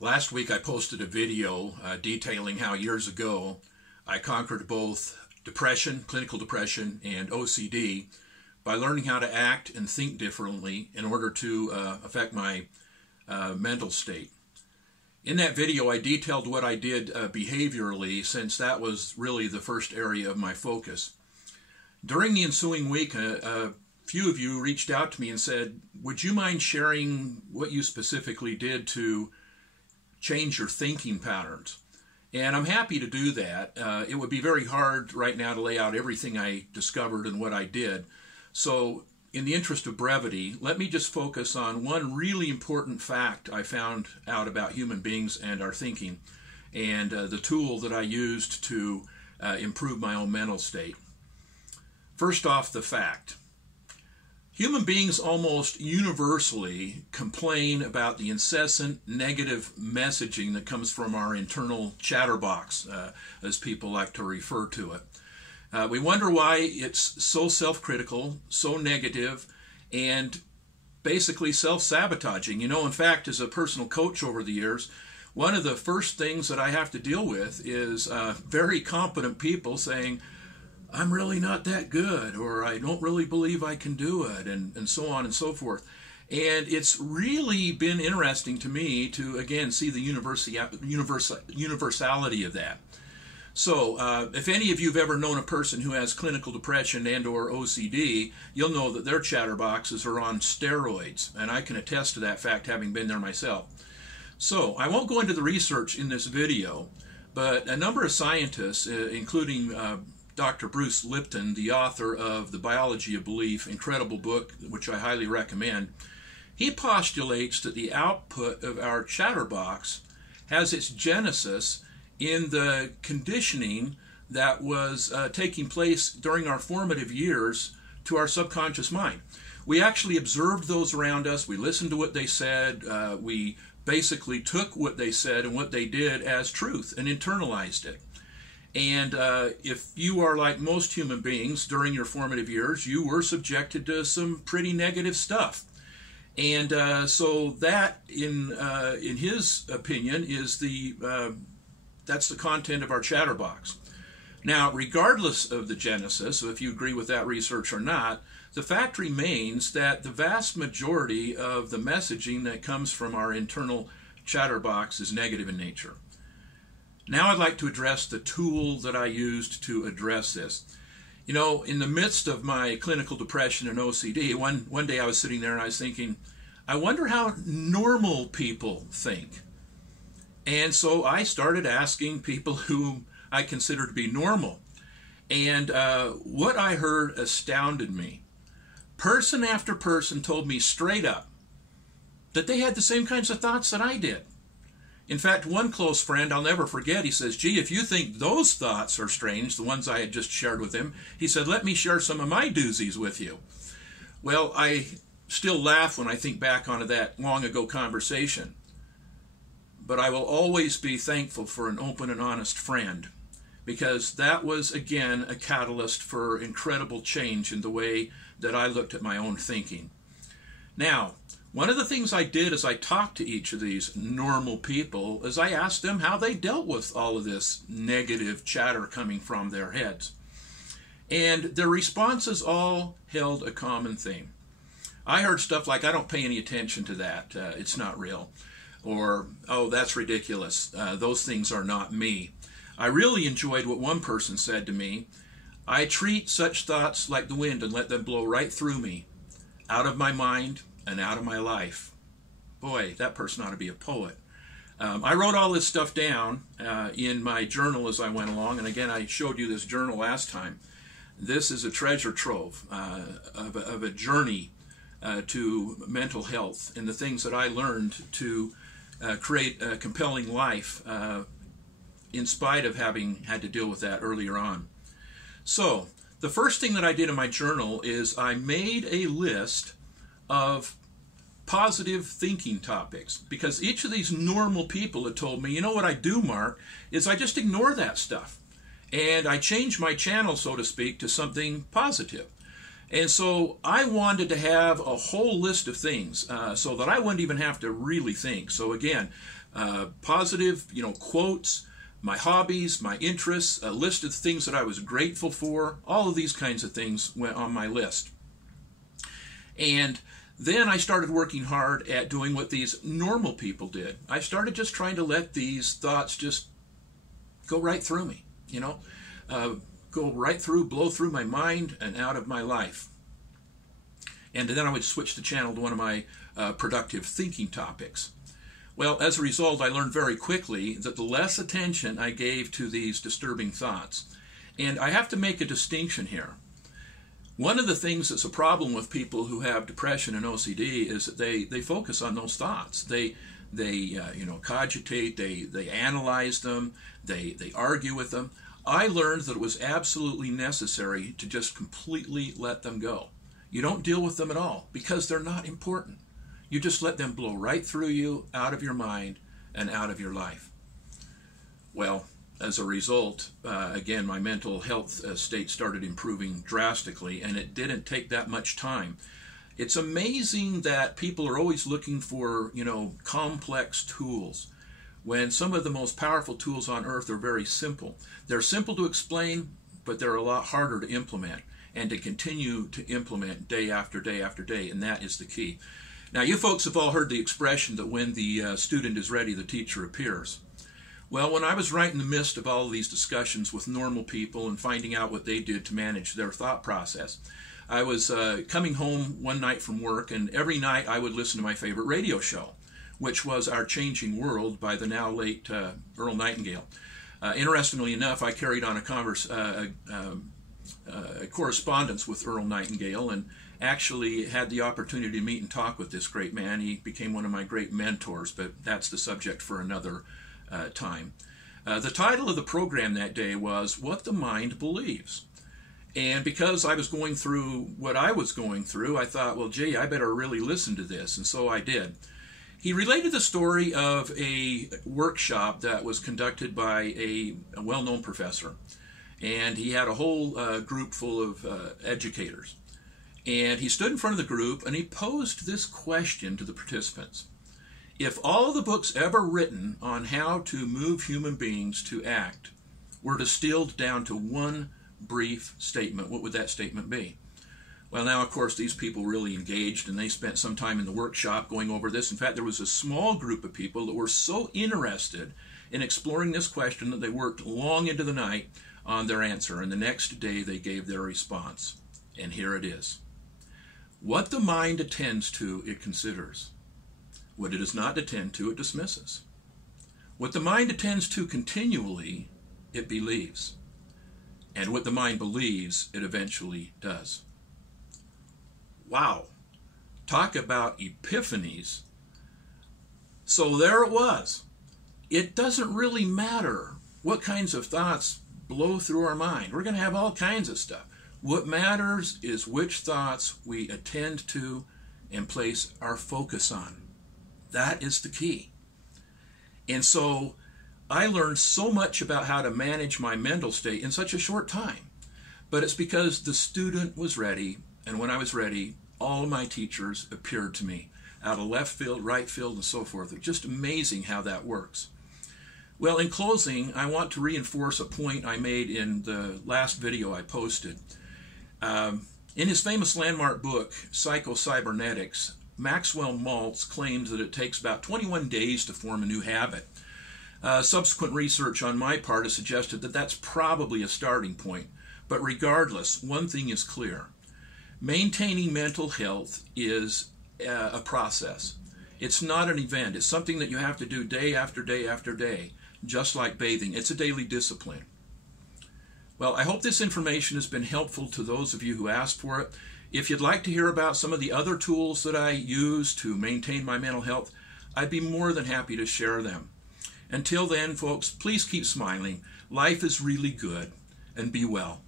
Last week I posted a video detailing how years ago I conquered both depression, clinical depression, and OCD by learning how to act and think differently in order to affect my mental state. In that video I detailed what I did behaviorally, since that was really the first area of my focus. During the ensuing week, a few of you reached out to me and said, would you mind sharing what you specifically did to change your thinking patterns? And I'm happy to do that. It would be very hard right now to lay out everything I discovered and what I did. So in the interest of brevity, let me just focus on one really important fact I found out about human beings and our thinking, and the tool that I used to improve my own mental state. First off, the fact. Human beings almost universally complain about the incessant negative messaging that comes from our internal chatterbox, as people like to refer to it. We wonder why it's so self-critical, so negative, and basically self-sabotaging. You know, in fact, as a personal coach over the years, one of the first things that I have to deal with is very competent people saying, I'm really not that good, or I don't really believe I can do it, and so on and so forth. And it's really been interesting to me to, again, see the universality of that. So if any of you have ever known a person who has clinical depression and or OCD, you'll know that their chatterboxes are on steroids, and I can attest to that fact, having been there myself. So I won't go into the research in this video, but a number of scientists, including Dr. Bruce Lipton, the author of The Biology of Belief, incredible book, which I highly recommend, he postulates that the output of our chatterbox has its genesis in the conditioning that was taking place during our formative years to our subconscious mind. We actually observed those around us, we listened to what they said, we basically took what they said and what they did as truth and internalized it. And if you are like most human beings during your formative years, you were subjected to some pretty negative stuff. And so that, in his opinion, is that's the content of our chatterbox. Now, regardless of the genesis, so if you agree with that research or not, the fact remains that the vast majority of the messaging that comes from our internal chatterbox is negative in nature. Now I'd like to address the tool that I used to address this. You know, in the midst of my clinical depression and OCD, one day I was sitting there and I was thinking, I wonder how normal people think. And so I started asking people who I consider to be normal. And what I heard astounded me. Person after person told me straight up that they had the same kinds of thoughts that I did. In fact, one close friend I'll never forget, he says, gee, if you think those thoughts are strange, the ones I had just shared with him, he said, let me share some of my doozies with you. Well, I still laugh when I think back onto that long ago conversation. But I will always be thankful for an open and honest friend, because that was, again, a catalyst for incredible change in the way that I looked at my own thinking. Now, one of the things I did as I talked to each of these normal people is I asked them how they dealt with all of this negative chatter coming from their heads. And their responses all held a common theme. I heard stuff like, I don't pay any attention to that, it's not real. Or, oh, that's ridiculous, those things are not me. I really enjoyed what one person said to me. I treat such thoughts like the wind and let them blow right through me, out of my mind and out of my life. Boy, that person ought to be a poet. I wrote all this stuff down in my journal as I went along, and again, I showed you this journal last time. This is a treasure trove of a journey to mental health and the things that I learned to create a compelling life in spite of having had to deal with that earlier on. So, the first thing that I did in my journal is I made a list of positive thinking topics, because each of these normal people had told me, you know what I do, Mark, is I just ignore that stuff and I change my channel, so to speak, to something positive. And so I wanted to have a whole list of things so that I wouldn't even have to really think. So again, positive, quotes, my hobbies, my interests, a list of things that I was grateful for, all of these kinds of things went on my list. And then I started working hard at doing what these normal people did. I started just trying to let these thoughts just go right through me, go right through, blow through my mind and out of my life. And then I would switch the channel to one of my productive thinking topics. Well, as a result, I learned very quickly that the less attention I gave to these disturbing thoughts, and I have to make a distinction here. One of the things that's a problem with people who have depression and OCD is that they focus on those thoughts. They cogitate, they analyze them, they argue with them. I learned that it was absolutely necessary to just completely let them go. You don't deal with them at all because they're not important. You just let them blow right through you, out of your mind, and out of your life. Well, as a result, again, my mental health state started improving drastically, and it didn't take that much time. It's amazing that people are always looking for, complex tools, when some of the most powerful tools on earth are very simple. They're simple to explain, but they're a lot harder to implement, and to continue to implement day after day after day, and that is the key. Now, you folks have all heard the expression that when the student is ready, the teacher appears. Well, when I was right in the midst of all of these discussions with normal people and finding out what they did to manage their thought process, I was coming home one night from work, and every night I would listen to my favorite radio show, which was Our Changing World by the now late Earl Nightingale. Interestingly enough, I carried on a correspondence with Earl Nightingale, and actually had the opportunity to meet and talk with this great man. He became one of my great mentors, but that's the subject for another time. The title of the program that day was What the Mind Believes. And because I was going through what I was going through, I thought, well, gee, I better really listen to this, and so I did. He related the story of a workshop that was conducted by a well-known professor, and he had a whole group full of educators. And he stood in front of the group and he posed this question to the participants. If all the books ever written on how to move human beings to act were distilled down to one brief statement, what would that statement be? Well, now, of course, these people really engaged, and they spent some time in the workshop going over this. In fact, there was a small group of people that were so interested in exploring this question that they worked long into the night on their answer, and the next day they gave their response. And here it is. What the mind attends to, it considers. What it does not attend to, it dismisses. What the mind attends to continually, it believes. And what the mind believes, it eventually does. Wow. Talk about epiphanies. So there it was. It doesn't really matter what kinds of thoughts blow through our mind. We're going to have all kinds of stuff. What matters is which thoughts we attend to and place our focus on. That is the key. And so I learned so much about how to manage my mental state in such a short time. But it's because the student was ready, and when I was ready, all of my teachers appeared to me out of left field, right field, and so forth. It's just amazing how that works. Well, in closing, I want to reinforce a point I made in the last video I posted. In his famous landmark book, Psycho-Cybernetics, Maxwell Maltz claims that it takes about 21 days to form a new habit. Subsequent research on my part has suggested that that's probably a starting point. But regardless, one thing is clear. Maintaining mental health is a process. It's not an event. It's something that you have to do day after day after day, just like bathing. It's a daily discipline. Well, I hope this information has been helpful to those of you who asked for it. If you'd like to hear about some of the other tools that I use to maintain my mental health, I'd be more than happy to share them. Until then, folks, please keep smiling. Life is really good, and be well.